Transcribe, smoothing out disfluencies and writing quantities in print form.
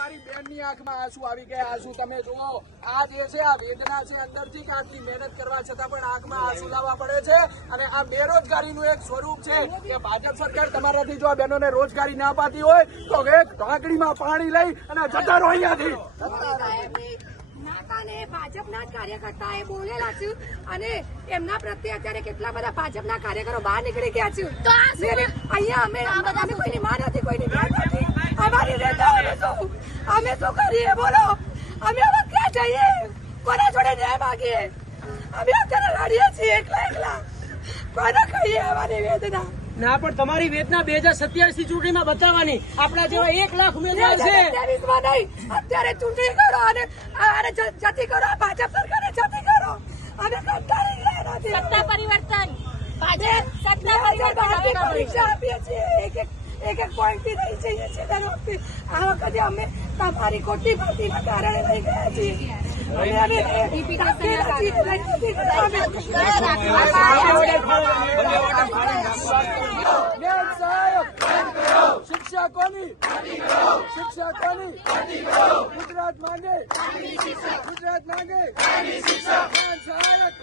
મારી બેનની આંખમાં આંસુ આવી ગયા. આંસુ તમે જુઓ, આ જે છે આ વેદના છે અંદરથી કે આટલી મહેનત કરવા છતાં પણ આંખમાં આંસુ લાવવા પડે છે. અને આ બેરોજગારીનું એક સ્વરૂપ છે કે ભાજપ સરકાર તમારાથી જો આ બહેનોને રોજગારી ના અપાતી હોય તો એક ઢાંકણીમાં પાણી લઈ અને જતા રહો અહીંયાથી. ભાજપના જ કાર્યકર્તા એ બોલેલા છે અને એમના પ્રત્યે અત્યારે કેટલા બધા ભાજપના કાર્યકરો બહાર નીકળી ગયા છે. તો અહીંયા અમે કોઈની માં નથી, કોઈની બેન નથી. અમારી અમે શું કરીએ બોલો? અમે હવે ક્યાં જઈએ? કોના જોડે ન્યાય માગીએ? અમે અત્યારે લડીએ છીએ એકલા. કોને કહીએ અમારી વેદના? ના, પણ તમારી વેદના 2027 ચૂંટણીમાં બતાવવાની. આપણા જેવા 1 લાખ ઉમેદવાર છે. અત્યારે ચૂંટણી કરો અને જતી કરો, ભાજપ સરકારે જતી કરો. અમે કંટાળી ગયા નથી. સત્તા પરિવર્તન, ભાજપ સત્તા પરિવર્તન પરીક્ષા આપીએ છીએ. એક પોઈન્ટ થી રહી જઈએ છીએ દર વખતે. આ વખતે અમે તમારી ખોટી ભરતીના કારણે રહી ગયા છીએ. શિક્ષકોની ગુજરાત માંગે સહાયક